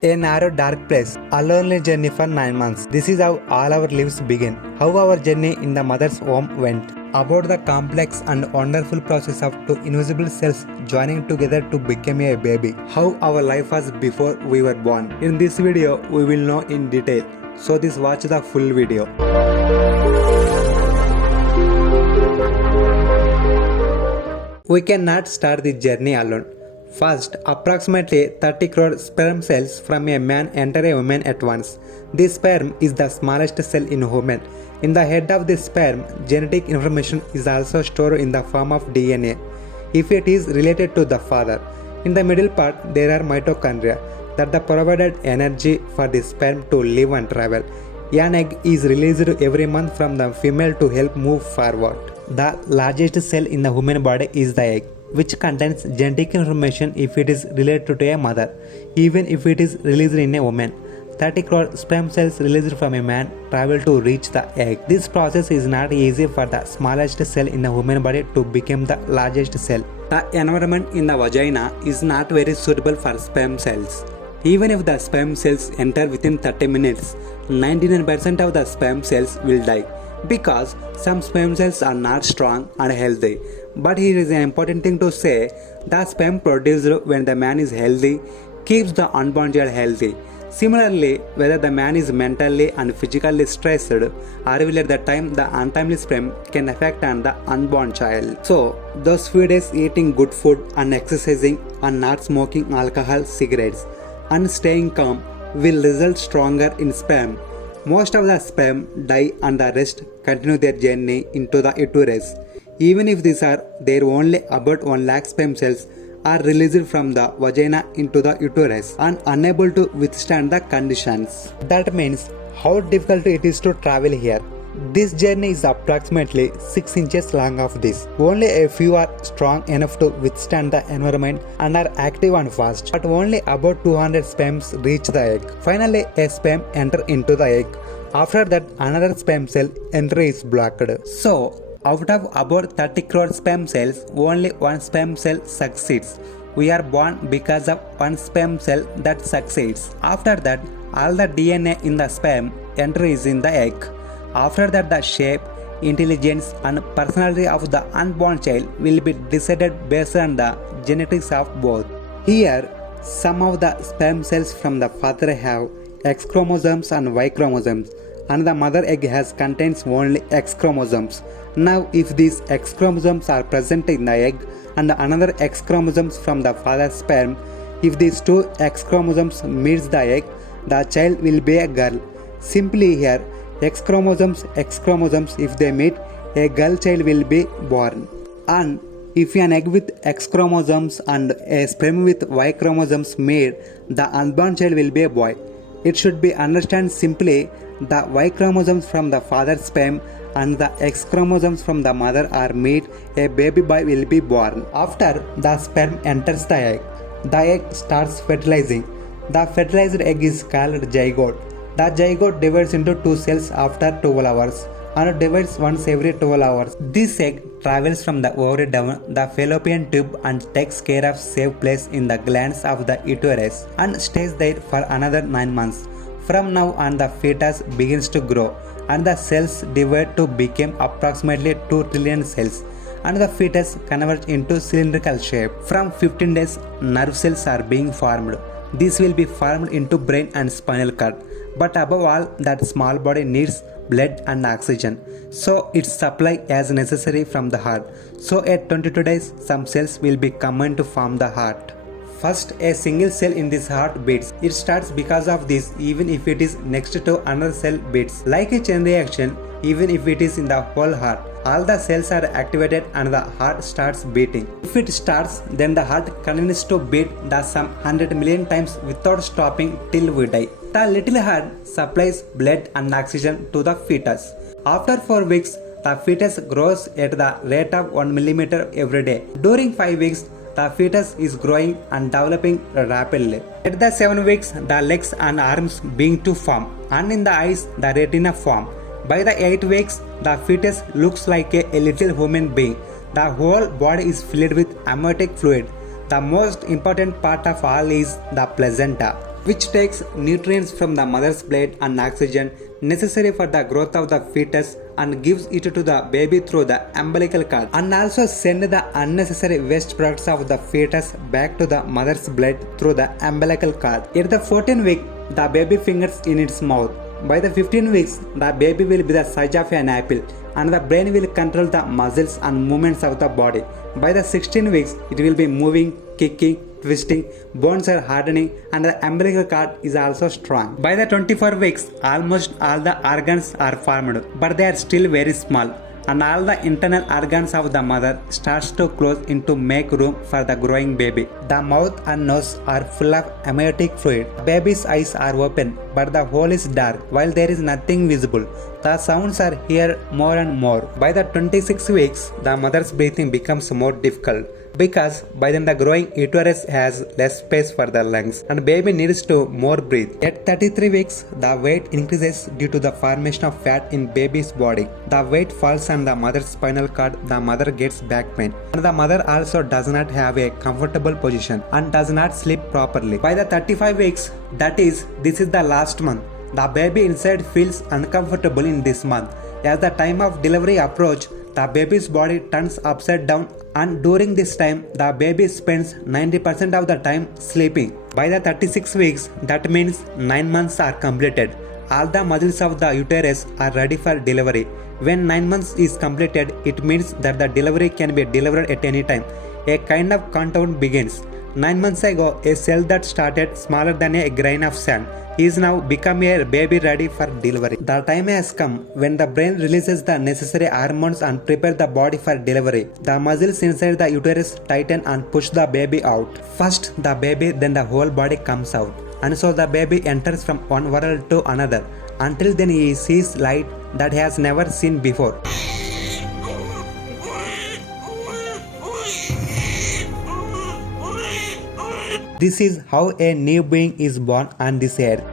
A narrow dark place, a lonely journey for 9 months. This is how all our lives begin. How our journey in the mother's womb went. About the complex and wonderful process of two invisible cells joining together to become a baby. How our life was before we were born. In this video, we will know in detail. So watch the full video. We cannot start the journey alone. First, approximately 30 crore sperm cells from a man enter a woman at once. This sperm is the smallest cell in a woman. In the head of the sperm, genetic information is also stored in the form of DNA, if it is related to the father. In the middle part, there are mitochondria that provided energy for the sperm to live and travel. An egg is released every month from the female to help move forward. The largest cell in the human body is the egg, which contains genetic information if it is related to a mother, even if it is released in a woman. 30 crore sperm cells released from a man travel to reach the egg. This process is not easy for the smallest cell in the human body to become the largest cell. The environment in the vagina is not very suitable for sperm cells. Even if the sperm cells enter within 30 minutes, 99% of the sperm cells will die, because some sperm cells are not strong and healthy. But here is an important thing to say: the sperm produced when the man is healthy keeps the unborn child healthy. Similarly, whether the man is mentally and physically stressed or will at the time, the untimely sperm can affect on the unborn child. So, those few days eating good food and exercising and not smoking alcohol, cigarettes and staying calm will result stronger in sperm. Most of the sperm die and the rest continue their journey into the uterus. Even if these are there, only about 1 lakh sperm cells are released from the vagina into the uterus and unable to withstand the conditions. That means how difficult it is to travel here. This journey is approximately 6 inches long of this. Only a few are strong enough to withstand the environment and are active and fast, but only about 200 sperms reach the egg. Finally, a sperm enter into the egg. After that, another sperm cell entry is blocked. So, out of about 30 crore sperm cells, only one sperm cell succeeds. We are born because of one sperm cell that succeeds. After that, all the DNA in the sperm enters in the egg. After that, the shape, intelligence and personality of the unborn child will be decided based on the genetics of both. Here, some of the sperm cells from the father have X chromosomes and Y chromosomes, and the mother egg contains only X chromosomes. Now, if these X chromosomes are present in the egg and another X chromosomes from the father's sperm, if these two X chromosomes meets the egg, the child will be a girl. Simply here, X chromosomes, if they meet, a girl child will be born. And if an egg with X chromosomes and a sperm with Y chromosomes meet, the unborn child will be a boy. It should be understood simply: the Y chromosomes from the father's sperm and the X chromosomes from the mother are meet, a baby boy will be born. After the sperm enters the egg starts fertilizing. The fertilized egg is called zygote. The zygote divides into two cells after 12 hours and divides once every 12 hours. This egg travels from the ovary down the fallopian tube and takes care of safe place in the glands of the uterus and stays there for another 9 months. From now on, the fetus begins to grow and the cells divide to become approximately 2 trillion cells, and the fetus converts into cylindrical shape. From 15 days, nerve cells are being formed. This will be formed into brain and spinal cord. But above all, that small body needs blood and oxygen, so its supply as necessary from the heart. So at 22 days, some cells will be combined to form the heart. First, a single cell in this heart beats. It starts because of this, even if it is next to another cell beats. Like a chain reaction, even if it is in the whole heart, all the cells are activated and the heart starts beating. If it starts, then the heart continues to beat some 100 million times without stopping till we die. The little heart supplies blood and oxygen to the fetus. After 4 weeks, the fetus grows at the rate of 1 millimeter every day. During 5 weeks, the fetus is growing and developing rapidly. At the 7 weeks, the legs and arms begin to form, and in the eyes, the retina form. By the 8 weeks, the fetus looks like a little human being. The whole body is filled with amniotic fluid. The most important part of all is the placenta. which takes nutrients from the mother's blood and oxygen necessary for the growth of the fetus and gives it to the baby through the umbilical cord, and also send the unnecessary waste products of the fetus back to the mother's blood through the umbilical cord. At the 14th week, the baby fingers in its mouth. By the 15 weeks, the baby will be the size of an apple and the brain will control the muscles and movements of the body. By the 16 weeks, it will be moving, kicking, twisting, bones are hardening, and the umbilical cord is also strong. By the 24 weeks, almost all the organs are formed, but they are still very small, and all the internal organs of the mother starts to close in to make room for the growing baby. The mouth and nose are full of amniotic fluid. Baby's eyes are open, but the hole is dark while there is nothing visible. The sounds are heard more and more. By the 26 weeks, the mother's breathing becomes more difficult, because by then the growing uterus has less space for the lungs and baby needs to more breathe. At 33 weeks, the weight increases due to the formation of fat in baby's body. The weight falls on the mother's spinal cord, the mother gets back pain, and the mother also does not have a comfortable position and does not sleep properly. By the 35 weeks, that is, this is the last month, the baby inside feels uncomfortable in this month. As the time of delivery approaches, the baby's body turns upside down, and during this time, the baby spends 90% of the time sleeping. By the 36 weeks, that means 9 months are completed. All the muscles of the uterus are ready for delivery. When 9 months is completed, it means that the delivery can be delivered at any time. A kind of countdown begins. 9 months ago, a cell that started smaller than a grain of sand is now become a baby ready for delivery. The time has come when the brain releases the necessary hormones and prepare the body for delivery. The muscles inside the uterus tighten and push the baby out. First the baby, then the whole body comes out. And so the baby enters from one world to another. Until then he sees light that he has never seen before. This is how a new being is born on this earth.